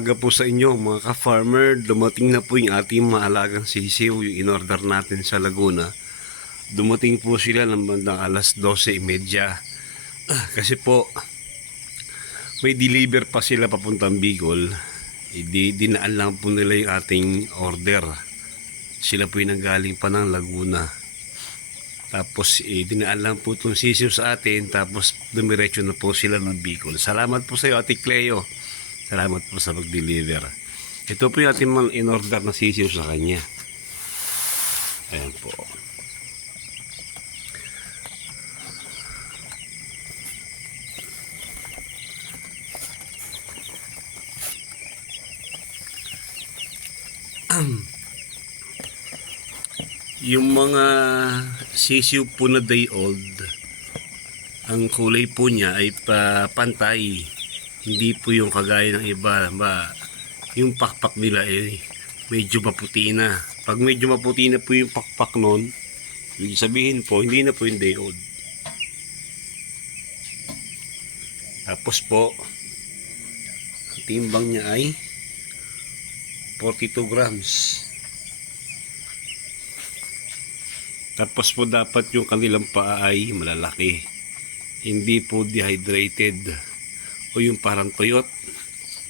umaga po sa inyo mga ka-farmer. Dumating na po yung ating mga alagang sisiw, yung in-order natin sa Laguna. Dumating po sila ng bandang alas 12:30. Kasi po may deliver pa sila papuntang Bicol. Dinaan lang po nila yung ating order. Sila po yung nanggaling pa ng Laguna. Tapos dinaan lang po itong sisiw sa atin. Tapos dumiretso na po sila ng Bicol. Salamat po sa iyo, Ate Cleo. Salamat po sa mag-deliver. Ito po yung ating mga in-order na sisiw sa kanya. Ayan po. Yung mga sisiw po na day old, ang kulay po niya ay pantay. Hindi po yung kagaya ng iba. Yung pakpak nila ay medyo maputi na. Pag medyo maputi na po yung pakpak nun, ibig sabihin po, hindi na po yung day old. Tapos po, ang timbang niya ay 42 grams. Tapos po dapat yung kanilang paa ay malalaki. Hindi po dehydrated o yung parang tuyot.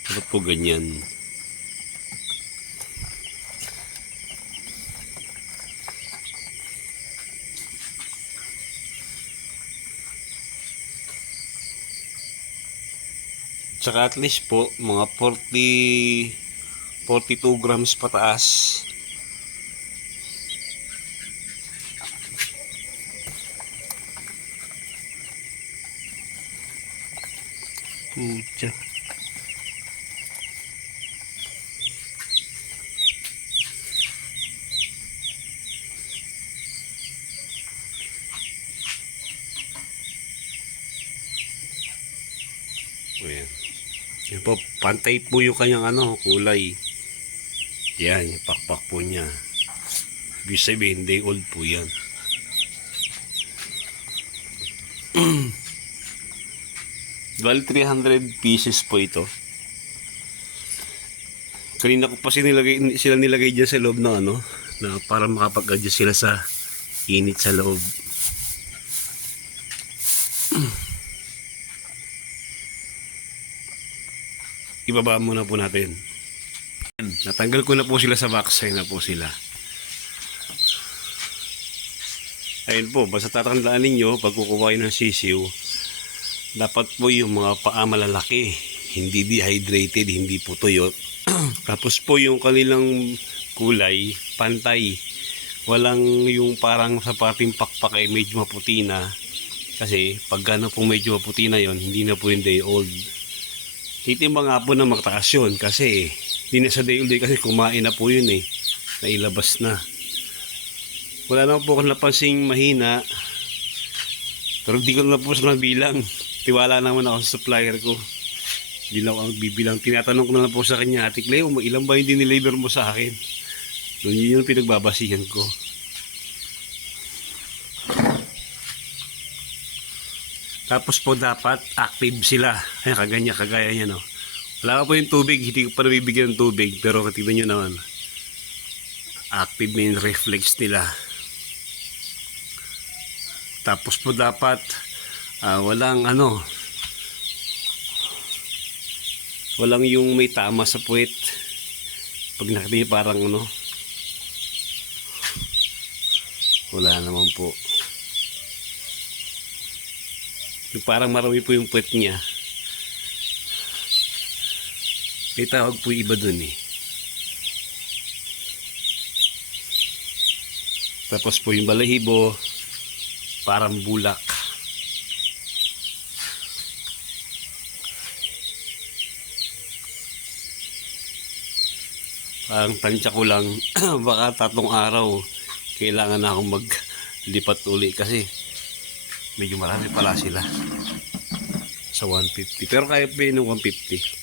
Dapat po ganyan. Tsaka at least po mga 42 grams pataas. Pucha. Ayan. Yan po, pantay po yung kanyang kulay. Yan, yung pakpak po niya. Ibig sabihin, day old po yan. Bali 300 pieces po ito. Kanina ko pa sila nilagay dyan sa loob na na para makapag-adjust sila sa init sa loob. Ibaba muna po natin. Natanggal ko na po sila sa box. Ayun na po sila. Ayun po, basta tatandaan ninyo pag kukuha ng sisiw, dapat po yung mga paa malalaki, hindi dehydrated, hindi po tuyot. Tapos po yung kanilang kulay, pantay. Walang yung parang sa pating pakpak ay medyo maputi na. Kasi pag gano'n po medyo maputi na yon, hindi na po yung day old. Titimbang nga po na magtaas yun kasi hindi na sa day old kasi kumain na po yun nailabas na. Wala naman po akong napansing mahina, pero di ko na po sa bilang. Tiwala naman ako sa supplier ko. Hindi na ako ang bibilang. Tinatanong ko na lang po sa kanya, Ate Cleo, ilan ba yung dineliver mo sa akin? Yun yung pinagbabasihan ko. Tapos po dapat active sila. Ay, kagaya niya Wala pa po yung tubig, hindi ko pa nabibigyan ng tubig. Pero tingnan nyo naman. Active na yung reflex nila. Tapos po dapat walang walang yung may tama sa puwet. Pag nakita niyo parang wala naman po. Yung parang marami po yung puwet niya. May tawag po iba dun Tapos po yung balahibo parang bulak. Parang tansya ko lang baka 3 araw kailangan na akong maglipat uli kasi medyo marami pala sila sa 150. Pero kaya pa yun ng 150.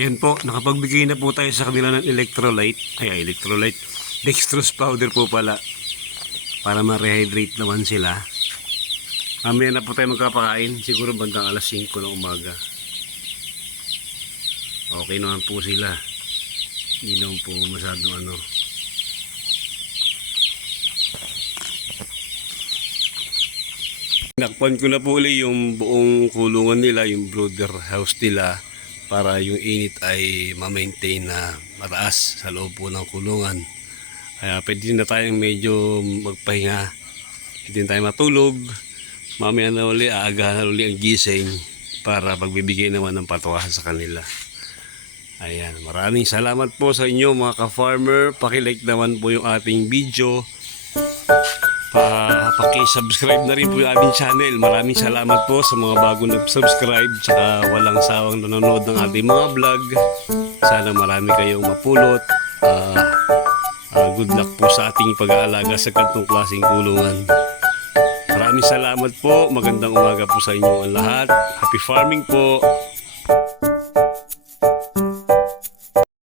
Ayan po, nakapagbigay na po tayo sa kanila ng electrolyte. Dextrose powder po pala. Para ma-rehydrate naman sila. Mamaya na po tayo magkapakain. Siguro bandang alas 5 ng umaga. Okay naman po sila. Hindi naman po masyadong ano. Nakpan ko na po ulit yung buong kulungan nila, yung brooder house nila. Para yung init ay ma-maintain na mataas sa loob po ng kulungan. Kaya pwede na tayong medyo magpahinga. Pwede na tayo matulog. Mamaya na uli, aagahan na uli ang gising para pagbibigay naman ng patuwa sa kanila. Ayan, maraming salamat po sa inyo mga ka-farmer. Pakilike naman po yung ating video. Paki-subscribe na rin po yung aming channel. Maraming salamat po sa mga bago nag-subscribe tsaka walang sawang nanonood ng ating mga vlog. Sana marami kayong mapulot. Good luck po sa ating pag-aalaga sa ganitong klaseng kulungan. Maraming salamat po. Magandang umaga po sa inyo ang lahat. Happy farming po.